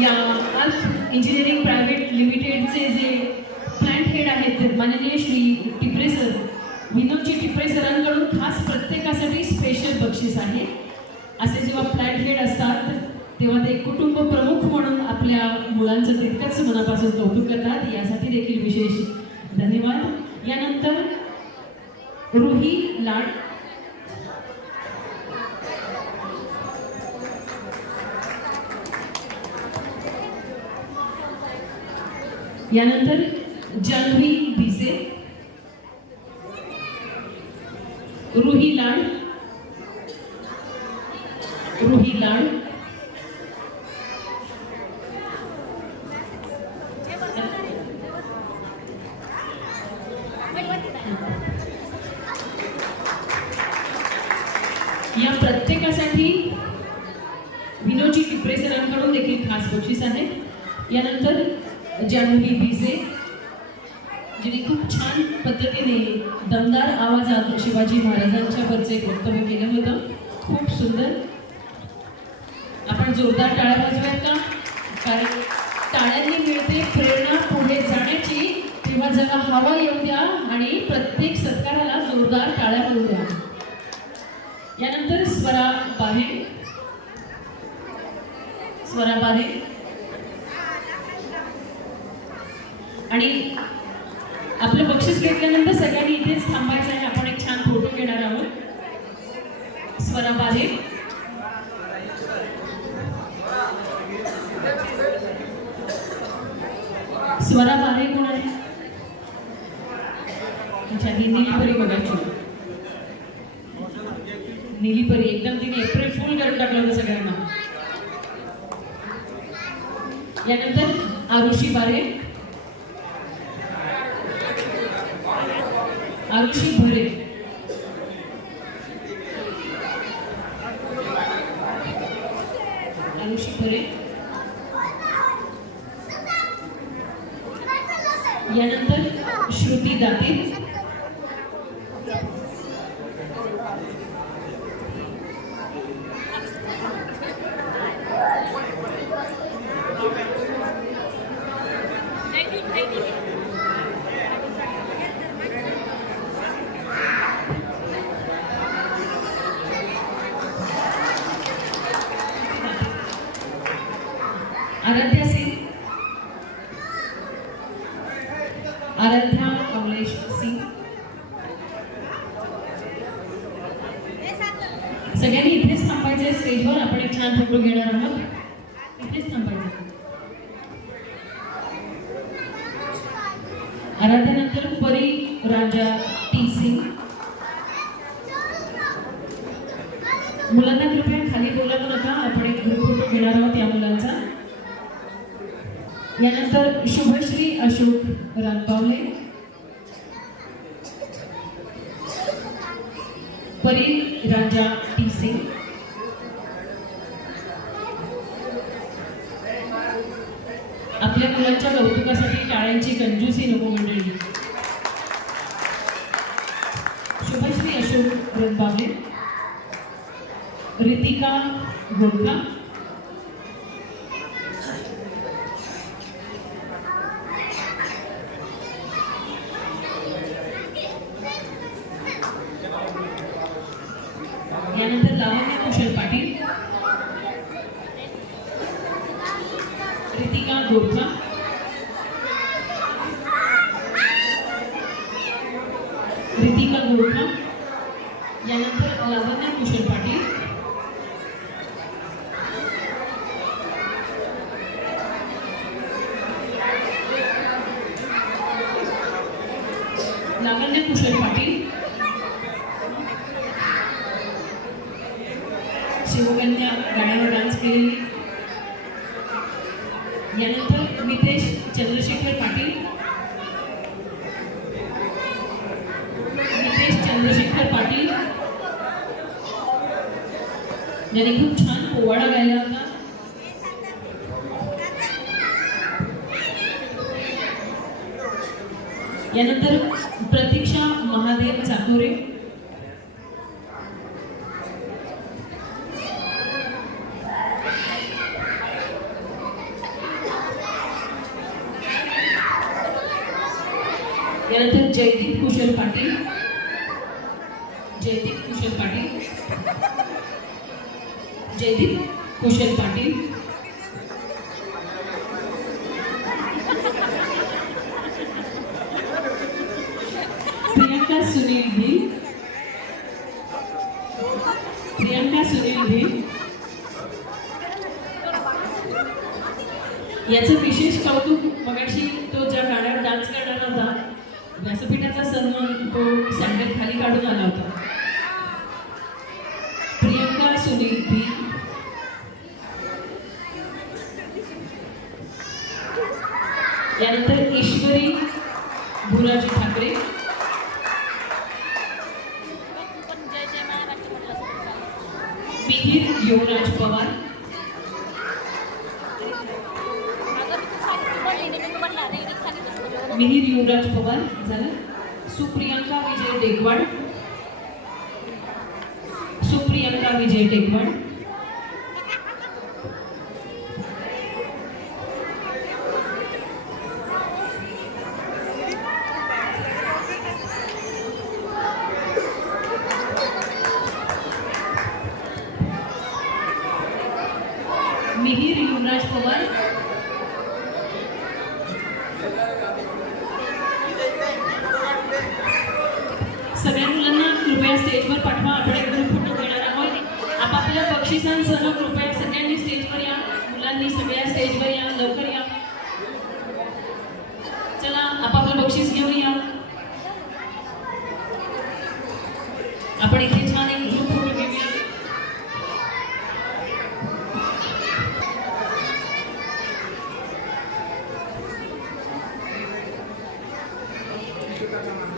या आज engineering private लिमिटेडचे जे प्लांट हेड आहेत माननीय श्री टिपरे सर, विनोदजी टिपरे सरांकडून खास प्रत्येकासाठी स्पेशल बक्षीस आहे. असे जेव्हा प्लांट हेड असतात तेव्हा ते कुटुंब प्रमुख म्हणून आपल्या मुलांचं तितकंच मनापासून कौतुक करतात. यासाठी देखील विशेष धन्यवाद. यानंतर रुही लाड, यानंतर जान्हवी भिसे, रुही लाड, रुही लाड, या प्रत्येकासाठी विनोदजी टिपरे सरांकडून देखील खास बक्षीस आहे. यानंतर जान्हवी भिसे, जिने खूप छान पद्धतीने दमदार आवाजात शिवाजी महाराजांच्या वरचे वक्तव्य केलं होतं. खूप सुंदर. आपण जोरदार टाळ्या वाजवायत का? कारण टाळ्यांनी मिळते प्रेरणा पुढे जाण्याची. तेव्हा जगा हवा येऊ द्या आणि प्रत्येक सत्काराला जोरदार टाळ्या मिळू द्या. यानंतर स्वरा बाहे, स्वरा बाहे, आणि आपलं बक्षीस घेतल्यानंतर सगळ्यांनी इथेच थांबायचं आहे. आपण एक छान फोटो घेणार आहोत. स्वरा बाहे, स्वरा बाहे कोण आहे? अच्छा, ही नीलीपरी बघायची. नीलीपरी एकदम तिने एप्रिल फुल करून टाकलं होतं सगळ्यांना. यानंतर आरुषी बारे, आरुषी भरे, आरुषी भरे, यानंतर श्रुती दाते, आराध्या सिंग, आराध्या कमलेश सिंग. सगळ्यांनी इथेच थांबायचे स्टेजवर. आपण एक छान फोटो घेणार आहोत. इथेच थांबायचं. आराध्यानंतर परी राजा टी सिंग. मुलांना कृपया खाली बोलावू नका. आपण एक ग्रुप फोटो घेणार आहोत या मुलांचा. यानंतर शुभश्री अशोक रानपावले, परी राजा टी सिंग. आपल्या मुलांच्या कौतुकासाठी टाळ्यांची कंजूसी नको मंडळी. शुभश्री अशोक रानपावले, रितिका गोरखा, यानंतर लावण्य कुशल पाटील, रितिका गोरखा, रितिका गोरखा, यानंतर लावण्य कुशल पाटील, लावण्य कुशल पाटील, शिवकन्या गाण्यावर डान्स केलेली. यानंतर मितेश चंद्रशेखर पाटील, मितेश चंद्रशेखर पाटील ज्याने खूप छान पोवाडा गायला होता. यानंतर प्रतीक्षा महादेव चाकोरे, यानंतर जयदीप कुशल पाटील, जयदीप कुशल पाटील, जयदीप कुशल पाटील, प्रियंका सुनील भिल, प्रियंका सुनील भिल. याचं विशेष कौतुक मगाशी तो ज्या गाण्यावर डान्स करणार होता व्यासपीठाचा सन्मान तो सँडल खाली काढून आला होता. प्रियंका सुनील भिल, यानंतर ईश्वरी भुराजी ठाकरे, मिहिर युवराज पवार, मिहिर युवराज पवार झालं. सुप्रियंका विजय टेकवाड, सुप्रियंका विजय टेकवाड, मिहिर युवराज पवार, सगळ्या मुलांना कृपया स्टेजवर पाठवा. आपण एक ग्रुप फोटो घेणार आहोत. आपापल्या बक्षिसांसह कृपया सगळ्यांनी स्टेजवर या. मुलांनी सगळ्या स्टेजवर या, लवकर या. चला आपापलं बक्षीस घेऊन या. आपण इथे छान एक ग्रुप फोटो घेऊया. Kita